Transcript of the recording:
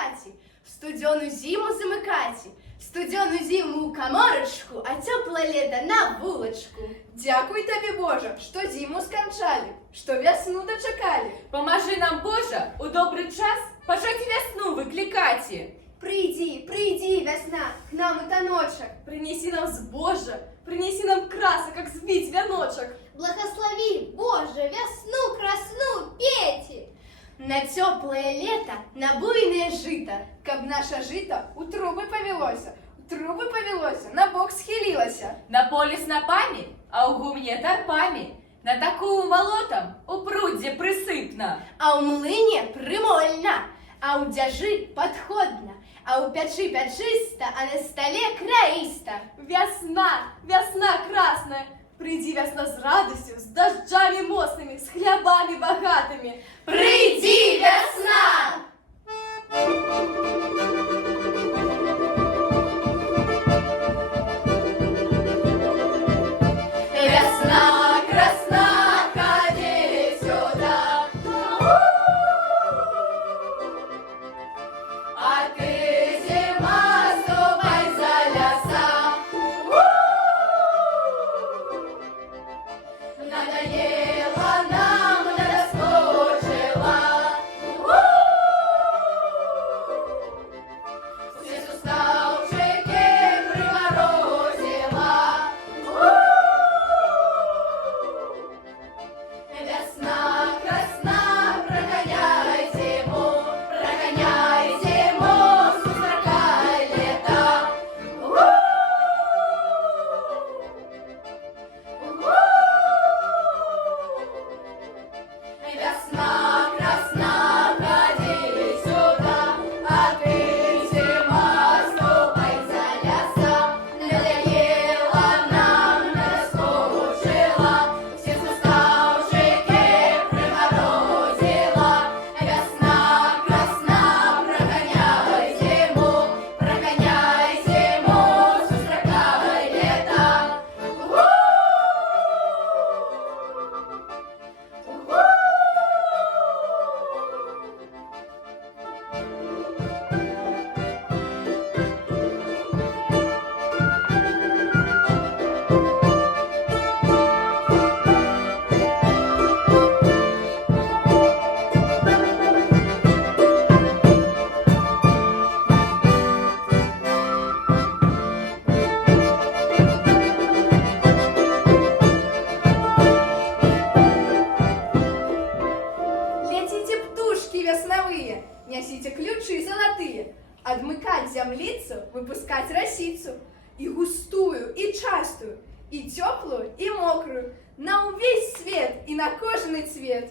хаті, в студену зиму замикаті, студену зиму у коморочку, а теплое лето на булочку. Дякуй тобі, Боже, що зиму скончали, що весну дочекали. Поможи нам, Боже, у добрий час почать весну викликати. Приди, приди, весна, к нам у таночок. Принеси нам збожжя, принеси нам краса, как збить вяночок. Благослови, Боже, весну красну пейте. На теплое лето, на буйное жито. Каб наше жито у труби повелося, на бок схилилося. На полі снопами, а у гумне тарпами. На таку молотом у прудде присипно. А у млыне примольно, а у дяжи подходно, а у печи печисто, а на столе краисто. Весна, весна красная, приди, весна, с радостью, с дождями мощными, с хлебами богатыми. Приди, весна! Весна красна, ходи сюда. А ты, зима, ступай за леса. Надоело нам, наскучило. Все суставчики приморозило. Весна красна, прогоняй зиму, сустракай лето. Весна красна, ходи сюда, а ты, зима, ступай за леса. Надоело нам, наскучило, все суставчики приморозило. Весна красна, прогоняй зиму, сустракай лето. Летите птушки весновые, несите ключи золотые, отмыкать землицу, выпускать росицу, и густую, и частую, и теплую, и мокрую, на весь свет и на кожаный цвет.